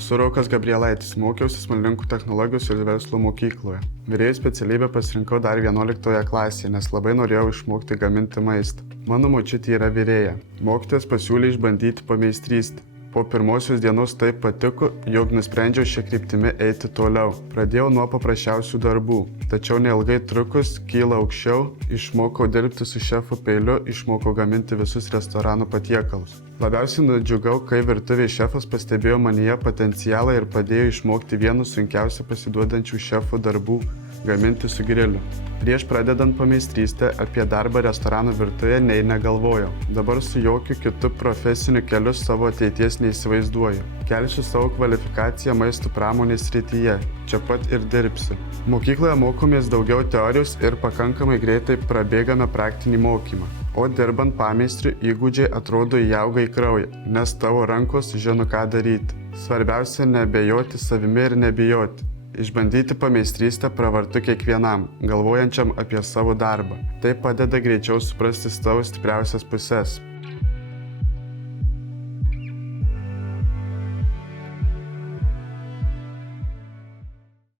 Esu Rokas Gabrielaitis, mokiausi Smolininkų technologijos ir verslo mokykloje. Virėjo specialybę pasirinkau dar 11 klasėje, nes labai norėjau išmokti gaminti maistą. Mano močiutė yra virėja. Mokytojas pasiūlė išbandyti pameistrystę. Po pirmosios dienos taip patiko, jog nusprendžiau šią kryptimį eiti toliau. Pradėjau nuo paprasčiausių darbų, tačiau neilgai trukus kyla aukščiau, išmokau dirbti su šefu peiliu, išmokau gaminti visus restorano patiekalus. Labiausiai nudžiugau, kai virtuvės šefas pastebėjo manyje potencialą ir padėjo išmokti vienu sunkiausiai pasiduodančių šefų darbų – gaminti su griliu. Prieš pradedant pameistrystę apie darbą restorano virtuvėje nei negalvojau. Dabar su jokiu kitu profesiniu keliu savo ateities neįsivaizduoju. Kelsiu savo kvalifikaciją maisto pramonės srityje. Čia pat ir dirbsiu. Mokykloje mokomės daugiau teorijos ir pakankamai greitai prabėgame praktinį mokymą. O dirbant pameistriu įgūdžiai atrodo įauga į kraują, nes tavo rankos žino ką daryti. Svarbiausia neabejoti savimi ir nebijoti. Išbandyti pameistrystę pravartu kiekvienam, galvojančiam apie savo darbą. Tai padeda greičiau suprasti savo stipriausias puses.